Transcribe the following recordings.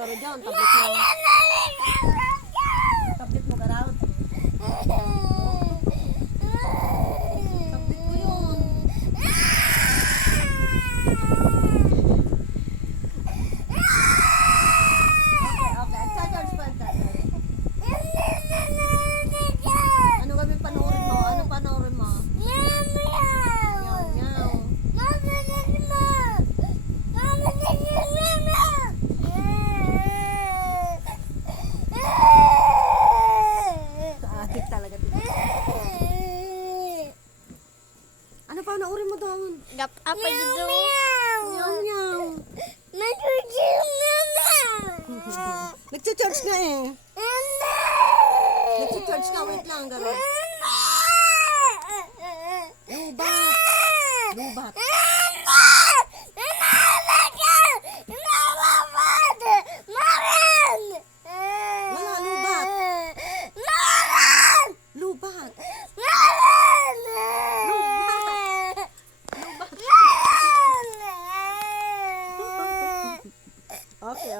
siguro dyan. Tablet na. Nagagap apa dito. Meow, meow. Nagcha-charge nga eh. Nagcha-charge nga. Wait lang, garo. Lubat. Lubat.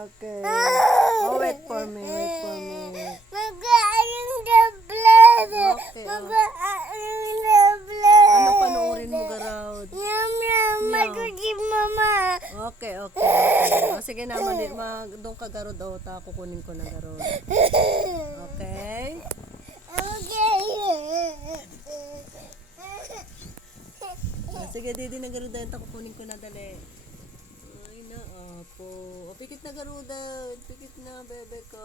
Okay, okay. Oh, wait for me, wait for me. Okay, oh. Ano panoorin mo, Garod? Yum, yum, magugi mama. Okay, okay. okay. O, sige na, mali, mag, doon ka, Garod. O, ta, kukunin ko na, Garod. Okay? Okay. O, sige, didi na, Garod. Ta, kukunin ko na, dali. Pikit na Garuda! Pikit na, bebe ko!